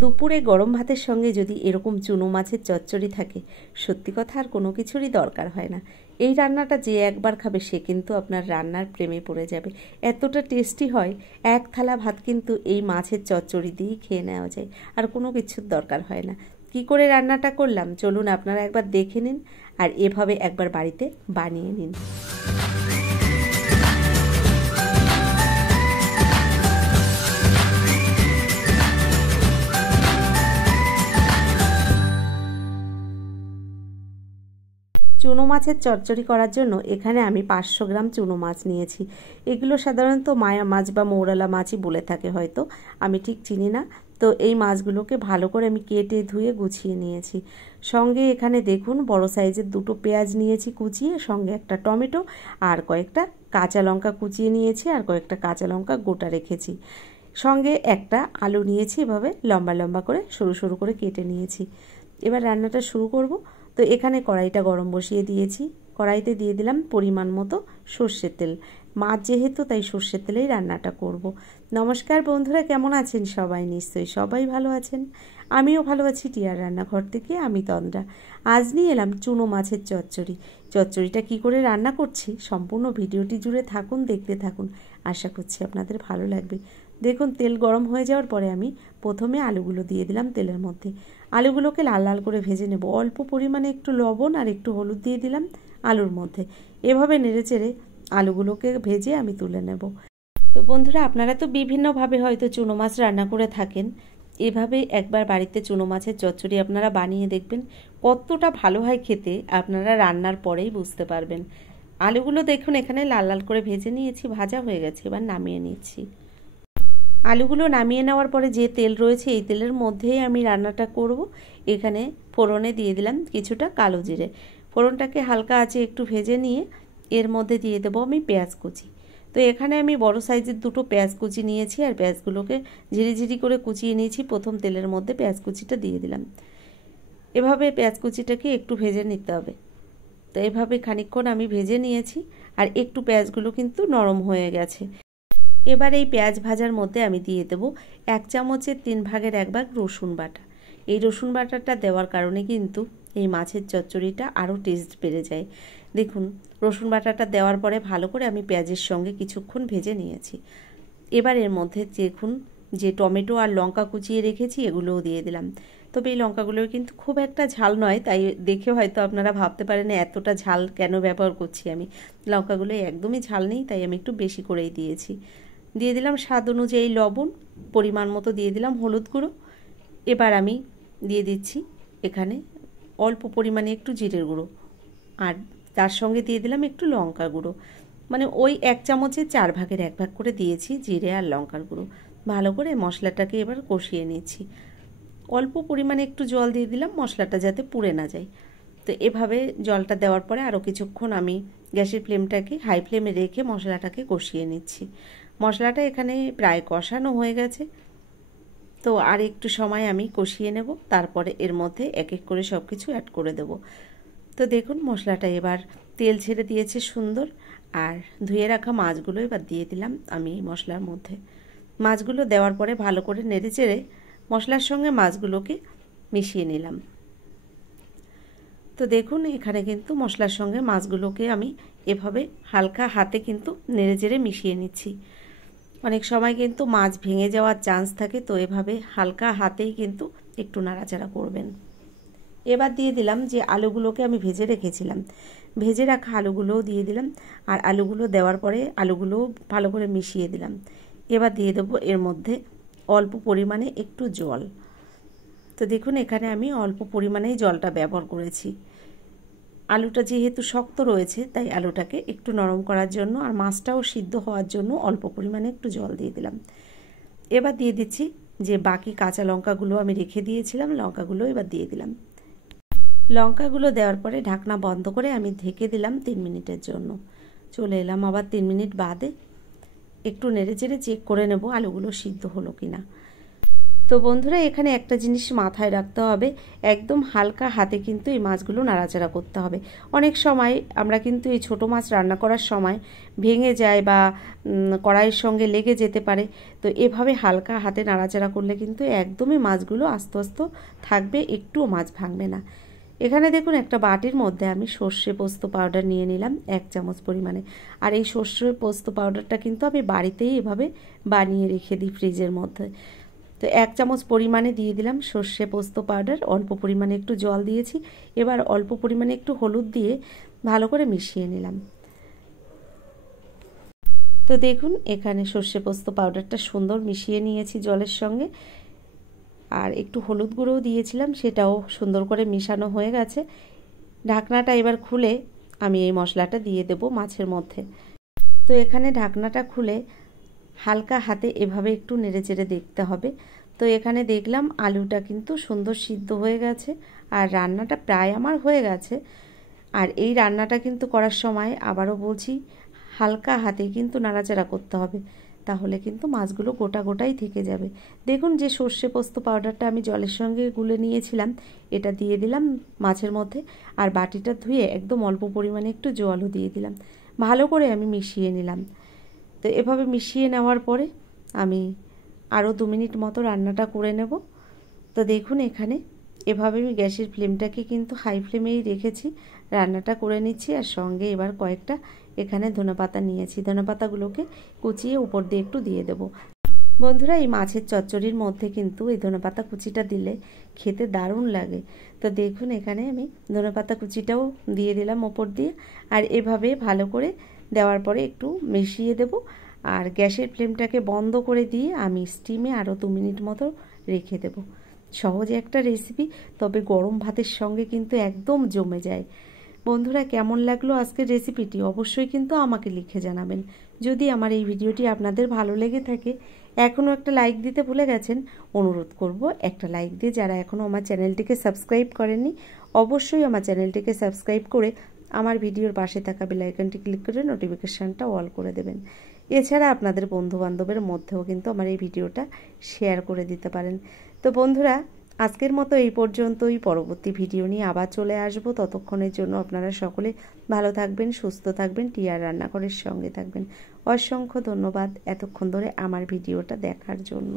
দুপুরে গরম ভাতের সঙ্গে যদি এরকম চুনো মাছের চচ্চড়ি থাকে, সত্যি কথা আর কোনো কিছুরই দরকার হয় না। এই রান্নাটা যে একবার খাবে সে কিন্তু আপনার রান্নার প্রেমে পড়ে যাবে। এতটা টেস্টি হয়, এক থালা ভাত কিন্তু এই মাছের চচ্চড়ি দিয়েই খেয়ে নেওয়া যায়, আর কোনো কিছুর দরকার হয় না। কি করে রান্নাটা করলাম চলুন আপনারা একবার দেখে নিন, আর এভাবে একবার বাড়িতে বানিয়ে নিন। চুনো মাছের চচ্চড়ি করার জন্য এখানে আমি 500 গ্রাম চুনো মাছ নিয়েছি। এগুলো সাধারণত মায়া মাছ বা মৌরালা মাছই বলে থাকে হয়তো, আমি ঠিক চিনি না। তো এই মাছগুলোকে ভালো করে আমি কেটে ধুয়ে গুছিয়ে নিয়েছি। সঙ্গে এখানে দেখুন বড় সাইজের 2টো পেঁয়াজ নিয়েছি কুচিয়ে, সঙ্গে একটা টমেটো আর কয়েকটা কাঁচা লঙ্কা কুচিয়ে নিয়েছি, আর কয়েকটা কাঁচা লঙ্কা গোটা রেখেছি। সঙ্গে একটা আলু নিয়েছি, এভাবে লম্বা লম্বা করে সরু সরু করে কেটে নিয়েছি। এবার রান্নাটা শুরু করব। তো এখানে কড়াইটা গরম বসিয়ে দিয়েছি। কড়াইতে দিয়ে দিলাম পরিমাণ মতো সর্ষের তেল। মাছ যেহেতু তাই সর্ষের তেলেই রান্নাটা করব। নমস্কার বন্ধুরা, কেমন আছেন সবাই? নিশ্চয়ই সবাই ভালো আছেন, আমিও ভালো আছি। টিয়ার রান্নাঘর থেকে আমি তন্দ্রা। আজ নিয়ে এলাম চুনো মাছের চচ্চড়ি। চচ্চড়িটা কি করে রান্না করছি সম্পূর্ণ ভিডিওটি জুড়ে থাকুন, দেখতে থাকুন, আশা করছি আপনাদের ভালো লাগবে। দেখুন তেল গরম হয়ে যাওয়ার পরে আমি প্রথমে আলুগুলো দিয়ে দিলাম তেলের মধ্যে। আলুগুলোকে লাল লাল করে ভেজে নেব। অল্প পরিমাণে একটু লবণ আর একটু হলুদ দিয়ে দিলাম আলুর মধ্যে। এভাবে নেড়েচেড়ে আলুগুলোকে ভেজে আমি তুলে নেব। তো বন্ধুরা, আপনারা তো বিভিন্নভাবে হয়তো চুনো মাছ রান্না করে থাকেন। এভাবে একবার বাড়িতে চুনো মাছের চচ্চড়ি আপনারা বানিয়ে দেখবেন, কতটা ভালো হয় খেতে আপনারা রান্নার পরেই বুঝতে পারবেন। আলুগুলো দেখুন এখানে লাল লাল করে ভেজে নিয়েছি, ভাজা হয়ে গেছে। এবার নামিয়ে নিচ্ছি। আলুগুলো নামিয়ে নেওয়ার পরে যে তেল রয়েছে এই তেলের মধ্যেই আমি রান্নাটা করব। এখানে ফোড়নে দিয়ে দিলাম কিছুটা কালো জিরে। ফোড়নটাকে হালকা আঁচে একটু ভেজে নিয়ে এর মধ্যে দিয়ে দেবো আমি পেঁয়াজ কুচি। তো এখানে আমি বড় সাইজের 2টো পেঁয়াজ কুচি নিয়েছি, আর পেঁয়াজগুলোকে ঝিরিঝিরি করে কুচিয়ে নিয়েছি। প্রথম তেলের মধ্যে পেঁয়াজ কুচিটা দিয়ে দিলাম। এভাবে পেঁয়াজ কুচিটাকে একটু ভেজে নিতে হবে। তো এভাবে খানিকক্ষণ আমি ভেজে নিয়েছি, আর একটু পেঁয়াজগুলো কিন্তু নরম হয়ে গেছে। এবার এই পেঁয়াজ ভাজার মধ্যে আমি দিয়ে দেবো 1 চামচের 3 ভাগের 1 ভাগ রসুন বাটা। এই রসুন বাটাটা দেওয়ার কারণে কিন্তু এই মাছের চচ্চড়িটা আরও টেস্ট বেড়ে যায়। দেখুন রসুন বাটাটা দেওয়ার পরে ভালো করে আমি পেঁয়াজের সঙ্গে কিছুক্ষণ ভেজে নিয়েছি। এবার এর মধ্যে দেখুন যে টমেটো আর লঙ্কা কুচিয়ে রেখেছি এগুলোও দিয়ে দিলাম। তবে এই লঙ্কাগুলোও কিন্তু খুব একটা ঝাল নয়, তাই দেখে হয়তো আপনারা ভাবতে পারেন এতটা ঝাল কেন ব্যবহার করছি আমি। লঙ্কাগুলো একদমই ঝাল নেই, তাই আমি একটু বেশি করেই দিয়েছি। দিয়ে দিলাম স্বাদ অনুযায়ী লবণ, পরিমাণ মতো দিয়ে দিলাম হলুদ গুঁড়ো। এবার আমি দিয়ে দিচ্ছি এখানে অল্প পরিমাণে একটু জিরের গুঁড়ো, আর তার সঙ্গে দিয়ে দিলাম একটু লঙ্কা গুঁড়ো। মানে ওই 1 চামচের 4 ভাগের 1 ভাগ করে দিয়েছি জিরে আর লঙ্কার গুঁড়ো। ভালো করে মশলাটাকে এবার কষিয়ে নিচ্ছি। অল্প পরিমাণে একটু জল দিয়ে দিলাম মশলাটা যাতে পুড়ে না যায়। তো এভাবে জলটা দেওয়ার পরে আরও কিছুক্ষণ আমি গ্যাসের ফ্লেমটাকে হাই ফ্লেমে রেখে মশলাটাকে কষিয়ে নিচ্ছি। মশলাটা এখানে প্রায় কষানো হয়ে গেছে। তো আর একটু সময় আমি কষিয়ে নেব, তারপরে এর মধ্যে এক এক করে সব কিছু অ্যাড করে দেব। তো দেখুন মশলাটা এবার তেল ছেড়ে দিয়েছে সুন্দর, আর ধুয়ে রাখা মাছগুলো এবার দিয়ে দিলাম আমি এই মশলার মধ্যে। মাছগুলো দেওয়ার পরে ভালো করে নেড়েচেড়ে মশলার সঙ্গে মাছগুলোকে মিশিয়ে নিলাম। তো দেখুন এখানে কিন্তু মশলার সঙ্গে মাছগুলোকে আমি এভাবে হালকা হাতে কিন্তু নেড়েচেড়ে মিশিয়ে নিচ্ছি। অনেক সময় কিন্তু মাছ ভেঙে যাওয়ার চান্স থাকে, তো এভাবে হালকা হাতেই কিন্তু একটু নাড়াচাড়া করবেন। এবার দিয়ে দিলাম যে আলুগুলোকে আমি ভেজে রেখেছিলাম, ভেজে রাখা আলুগুলোও দিয়ে দিলাম, আর আলুগুলো দেওয়ার পরে আলুগুলোও ভালো করে মিশিয়ে দিলাম। এবার দিয়ে দেবো এর মধ্যে অল্প পরিমাণে একটু জল। তো দেখুন এখানে আমি অল্প পরিমাণেই জলটা ব্যবহার করেছি। আলুটা যেহেতু শক্ত রয়েছে তাই আলুটাকে একটু নরম করার জন্য আর মাছটাও সিদ্ধ হওয়ার জন্য অল্প পরিমাণে একটু জল দিয়ে দিলাম। এবার দিয়ে দিচ্ছি যে বাকি কাঁচা লঙ্কাগুলো আমি রেখে দিয়েছিলাম, লঙ্কাগুলো এবার দিয়ে দিলাম। লঙ্কাগুলো দেওয়ার পরে ঢাকনা বন্ধ করে আমি ঢেকে দিলাম 3 মিনিটের জন্য। চলে এলাম আবার 3 মিনিট বাদে। একটু নেড়েচেড়ে চেক করে নেব আলুগুলো সিদ্ধ হলো কিনা। তো বন্ধুরা এখানে একটা জিনিস মাথায় রাখতে হবে, একদম হালকা হাতে কিন্তু এই মাছগুলো নাড়াচাড়া করতে হবে। অনেক সময় আমরা কিন্তু এই ছোটো মাছ রান্না করার সময় ভেঙে যায় বা কড়াইয়ের সঙ্গে লেগে যেতে পারে। তো এভাবে হালকা হাতে নাড়াচাড়া করলে কিন্তু একদমই মাছগুলো আস্তে আস্তে থাকবে, একটুও মাছ ভাঙবে না। এখানে দেখুন একটা বাটির মধ্যে আমি সর্ষে পোস্ত পাউডার নিয়ে নিলাম 1 চামচ পরিমাণে। আর এই সর্ষে পোস্ত পাউডারটা কিন্তু আমি বাড়িতেই এভাবে বানিয়ে রেখে দিই ফ্রিজের মধ্যে। তো 1 চামচ পরিমাণে দিয়ে দিলাম সর্ষে পোস্ত পাউডার, অল্প পরিমাণে একটু জল দিয়েছি। এবার অল্প পরিমাণে একটু হলুদ দিয়ে ভালো করে মিশিয়ে নিলাম। তো দেখুন এখানে সর্ষে পোস্ত পাউডারটা সুন্দর মিশিয়ে নিয়েছি জলের সঙ্গে, আর একটু হলুদ গুঁড়োও দিয়েছিলাম, সেটাও সুন্দর করে মিশানো হয়ে গেছে। ঢাকনাটা এবার খুলে আমি এই মশলাটা দিয়ে দেব মাছের মধ্যে। তো এখানে ঢাকনাটা খুলে হালকা হাতে এভাবে একটু নেড়েচেড়ে দেখতে হবে। তো এখানে দেখলাম আলুটা কিন্তু সুন্দর সিদ্ধ হয়ে গেছে আর রান্নাটা প্রায় আমার হয়ে গেছে। আর এই রান্নাটা কিন্তু করার সময় আবারও বলছি, হালকা হাতে কিন্তু নাড়াচাড়া করতে হবে, তাহলে কিন্তু মাছগুলো গোটা গোটাই থেকে যাবে। দেখুন যে সর্ষে পোস্ত পাউডারটা আমি জলের সঙ্গে গুলে নিয়েছিলাম, এটা দিয়ে দিলাম মাছের মধ্যে। আর বাটিটা ধুয়ে একদম অল্প পরিমাণে একটু জলও দিয়ে দিলাম, ভালো করে আমি মিশিয়ে নিলাম। তো এভাবে মিশিয়ে নেওয়ার পরে আমি আরও 2 মিনিট মতো রান্নাটা করে নেব। তো দেখুন এখানে এভাবে আমি গ্যাসের ফ্লেমটাকে কিন্তু হাই ফ্লেমেই রেখেছি, রান্নাটা করে নিচ্ছি। আর সঙ্গে এবার কয়েকটা এখানে ধনেপাতা নিয়েছি, ধনেপাতাগুলোকে কুচিয়ে উপর দিয়ে একটু দিয়ে দেব। বন্ধুরা এই মাছের চচ্চড়ির মধ্যে কিন্তু এই ধনেপাতা কুচিটা দিলে খেতে দারুণ লাগে। তো দেখুন এখানে আমি ধনেপাতা কুচিটাও দিয়ে দিলাম ওপর দিয়ে। আর এভাবে ভালো করে দেওয়ার পরে একটু মিশিয়ে দেব। আর গ্যাসের ফ্লেমটাকে বন্ধ করে দিয়ে আমি স্টিমে আরও 2 মিনিট মতো রেখে দেব। সহজে একটা রেসিপি, তবে গরম ভাতের সঙ্গে কিন্তু একদম জমে যায়। বন্ধুরা কেমন লাগলো আজকের রেসিপিটি অবশ্যই কিন্তু আমাকে লিখে জানাবেন। যদি আমার এই ভিডিওটি আপনাদের ভালো লেগে থাকে, এখনও একটা লাইক দিতে ভুলে গেছেন, অনুরোধ করব একটা লাইক দিয়ে যারা এখনও আমার চ্যানেলটিকে সাবস্ক্রাইব করেননি অবশ্যই আমার চ্যানেলটিকে সাবস্ক্রাইব করে আমার ভিডিওর পাশে থাকা বেল আইকনটি ক্লিক করে নোটিফিকেশানটা অল করে দেবেন। এছাড়া আপনাদের বন্ধুবান্ধবের মধ্যেও কিন্তু আমার এই ভিডিওটা শেয়ার করে দিতে পারেন। তো বন্ধুরা আজকের মতো এই পর্যন্তই, পরবর্তী ভিডিও নিয়ে আবার চলে আসব। ততক্ষণের জন্য আপনারা সকলে ভালো থাকবেন, সুস্থ থাকবেন, টিয়ার রান্নাঘরের সঙ্গে থাকবেন। অসংখ্য ধন্যবাদ এতক্ষণ ধরে আমার ভিডিওটা দেখার জন্য।